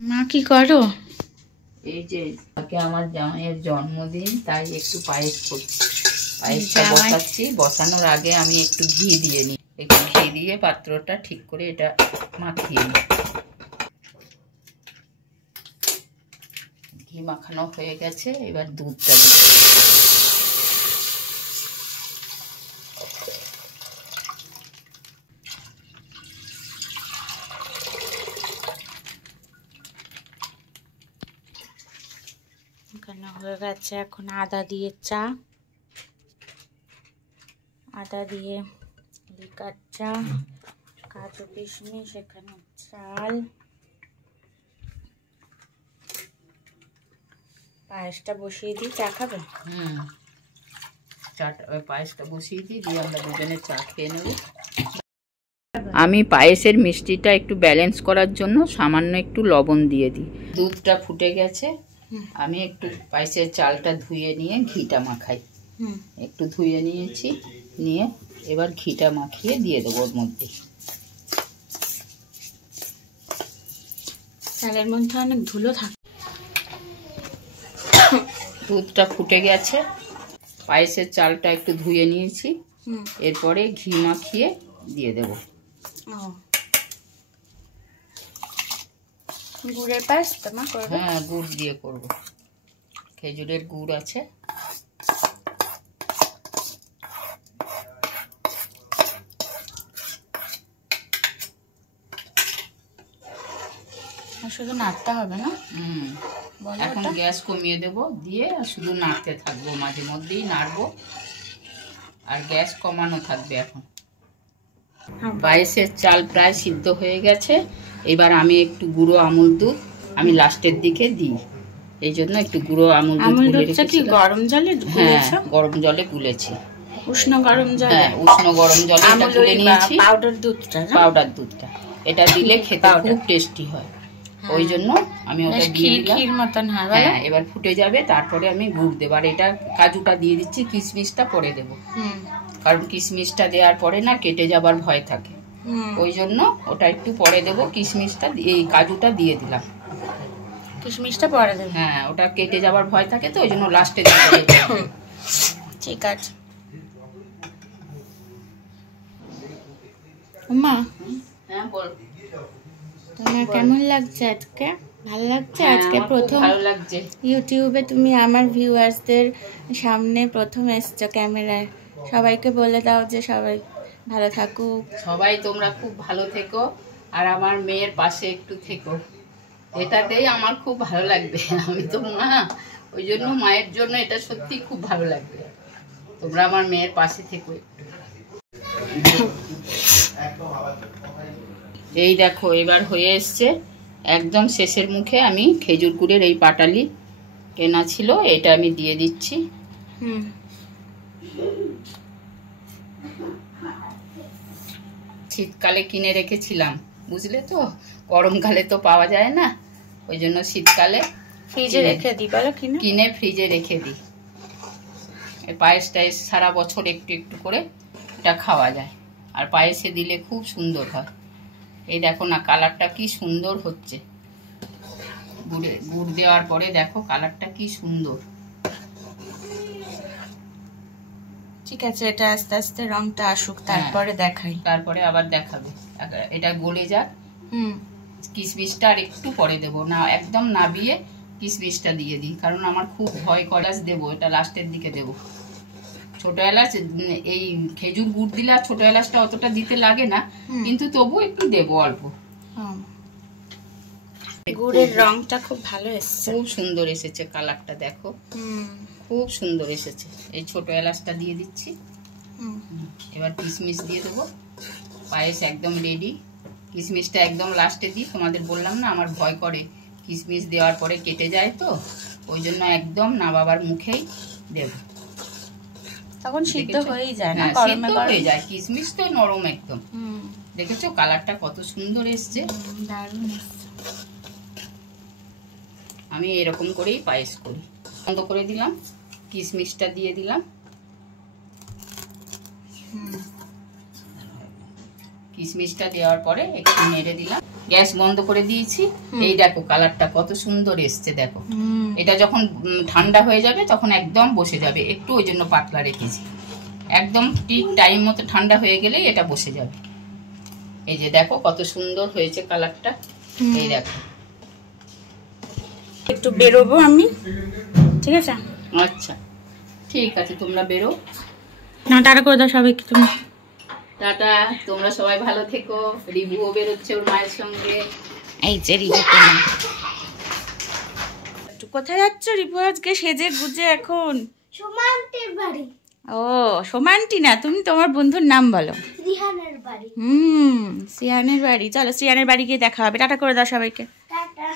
মা কি করো? এই যে আজকে আমার জামাইয়ের জন্মদিন, তাই একটু পায়েস করছি। পায়েসটা বসাচ্ছি। বসানোর আগে আমি একটু ঘি দিয়ে নিই। একটু ঘি দিয়ে পাত্রটা ঠিক করে এটা মাখিয়ে নিই। ঘি মাখানো হয়ে গেছে, এবার দুধটা দিই। হয়ে গেছে, এখন আদা দিয়ে চা, আদা দিয়ে লিকার চা, কাজু কিশমিশ, এখানে চাল। পায়েসটা বসিয়ে দিই, চা খাবে? চাটা পায়েসটা বসিয়ে দিই, দিয়ে আমরা দুজনে চা খেয়ে নেব। আমি পায়েসের মিষ্টিটা একটু ব্যালেন্স করার জন্য সামান্য একটু লবণ দিয়ে দিই। দুধটা ফুটে গেছে, আমি একটু পায়েসের চালটা ধুয়ে নিয়ে ঘিটা মাখাই। একটু ধুয়ে নিয়েছি, নিয়ে এবার ঘিটা মাখিয়ে দিয়ে দেবো ওর মধ্যে। চালের মধ্যে অনেক ধুলো থাকে। দুধটা ফুটে গেছে, পায়েসের চালটা একটু ধুয়ে নিয়েছি, এরপরে ঘি মাখিয়ে দিয়ে দেবো। গুড়ের পায়েস তো মা করবে? হ্যাঁ, গুড় দিয়ে করব। খেজুরের গুড় আছে। শুধু নাড়তে হবে না? এখন গ্যাস কমিয়ে দেব, দিয়ে শুধু নাড়তে থাকবো, মাঝে মধ্যেই নাড়বো, আর গ্যাস কমানো থাকবে। এখন পায়েসের চাল প্রায় সিদ্ধ হয়ে গেছে, এবার আমি একটু গুঁড়ো আমুল দুধ আমি লাস্টের দিকে দিই। এই জন্য একটু গুঁড়ো আমুল দুধ গুলে রেখেছি। গরম জলে? হ্যাঁ, গরম জলে গুলেছি। উষ্ণ গরম জলে? হ্যাঁ, উষ্ণ গরম জলে এটা গুলে নিয়েছি। পাউডার দুধটা? পাউডার দুধটা, এটা দিলে খেতে খুব টেস্টি হয়। ওই জন্য আমি ওটা দিয়ে দিলাম। ক্ষীর মতন হয়। হ্যাঁ, এবার ফুটে যাবে, তারপরে আমি গুড় দেব। আর এটা কাজুটা দিয়ে দিচ্ছি, কিশমিশটা পরে দেব, কারণ কিশমিশটা দেওয়ার পরে না কেটে যাবার ভয় থাকে। ওই জন্য ওটা একটু পরে দেব। কিশমিশটা এই কাজুটা দিয়ে দিলাম। কিশমিশটা পরে দেব? হ্যাঁ, ওটা কেটে যাবার ভয় থাকে, তো ওই জন্য লাস্টে দিয়ে দেব। ঠিক আছে মা। হ্যাঁ বল। তোমার কেমন লাগছে আজকে? ভালো লাগছে? আজকে প্রথম ভালো লাগছে। ইউটিউবে তুমি আমার ভিউয়ার্সদের সামনে প্রথম এসছো ক্যামেরায়। সবাইকে বলে দাও যে সবাই ভালো থাকুক। সবাই তোমরা খুব ভালো থেকো, আর আমার মেয়ের পাশে একটু থেকো, এটাতেই আমার খুব ভালো লাগবে। আমি তো মা, ওই জন্য মায়ের জন্য এটা সত্যি খুব ভালো লাগবে। তোমরা আমার মেয়ের পাশে থেকো। এই দেখো, এবার হয়ে এসছে, একদম শেষের মুখে আমি খেজুর গুড়ের এই পাটালি কেনা ছিল, এটা আমি দিয়ে দিচ্ছি। শীতকালে কিনে রেখেছিলাম, বুঝলে তো, গরমকালে তো পাওয়া যায় না, ওই জন্য শীতকালে ফ্রিজে রেখে দিই। বলো কিনে ফ্রিজে রেখে দিই। এই পায়েসটা সারা বছর একটু একটু করে এটা খাওয়া যায়, আর পায়েসে দিলে খুব সুন্দর হয়। এই দেখো না, কালারটা কি সুন্দর হচ্ছে। গুড় দেওয়ার পরে দেখো কালারটা কি সুন্দর। ঠিক আছে, এটা আস্তে আস্তে রংটা আসুক, তারপরে দেখাই। তারপরে আবার দেখাবে, এটা গলে যাক। কিশমিশটা আর একটু পরে দেবো না, একদম নাবিয়ে কিশমিশটা দিয়ে দিই, কারণ আমার খুব ভয় করে। দেবো এটা লাস্টের দিকে দেবো। ছোট এলাচ, এই খেজুর গুড় দিলে আর ছোট এলাচটা অতটা দিতে লাগে না, কিন্তু তবু একটু দেবো অল্প। গুড়ের রংটা খুব ভালো এসেছে, খুব সুন্দর এসেছে, কালারটা দেখো খুব সুন্দর এসেছে। এই ছোট এলাচটা দিয়ে দিচ্ছি। এবার কিশমিশ দিয়ে দেবো। পায়েস একদম রেডি। কিশমিশটা একদম লাস্টে দিই, তোমাদের বললাম না আমার ভয় করে কিশমিশ দেওয়ার পরে কেটে যায়, তো ওই জন্য একদম নামাবার মুখেই দেব। তখন সিদ্ধ হয়েই যায় না? সিদ্ধ হয়ে যায়, কিশমিশ তো নরম একদম। দেখেছো কালারটা কত সুন্দর এসছে? দারুণ এসছে। আমি এরকম করেই পায়েস করি। বন্ধ করে দিলাম, কিশমিশটা দিয়ে দিলাম। কিশমিশটা দেওয়ার পরে একটু নেড়ে দিলাম। গ্যাস বন্ধ করে দিয়েছি। এই দেখো কালারটা কত সুন্দর এসছে দেখো। এটা যখন ঠান্ডা হয়ে যাবে তখন একদম বসে যাবে, একটু ওই জন্য পাতলা রেখেছি। একদম ঠিক টাইম মতো ঠান্ডা হয়ে গেলেই এটা বসে যাবে। এই যে দেখো কত সুন্দর হয়েছে কালারটা। এই দেখো একটু বেরোবো আমি, ঠিক আছে? আচ্ছা ঠিক আছে, তোমরা বেরো। না, টাটা করে দাও সবাইকে তুমি। টাটা, তোমরা সবাই ভালো থেকো। রিভুও বেরোচ্ছে ওর মায়ের সঙ্গে। এই যে রিভু, কোথায় যাচ্ছ রিভু আজকে সেজে গুজে? এখন সোমান্তির বাড়ি। ও সোমান্তি না, তুমি তোমার বন্ধুর নাম বলো। রিহানের বাড়ি। শ্রিয়ানের বাড়ি। চলো শ্রিয়ানের বাড়ি গিয়ে দেখা হবে। টাটা করে দাও সবাইকে। টাটা।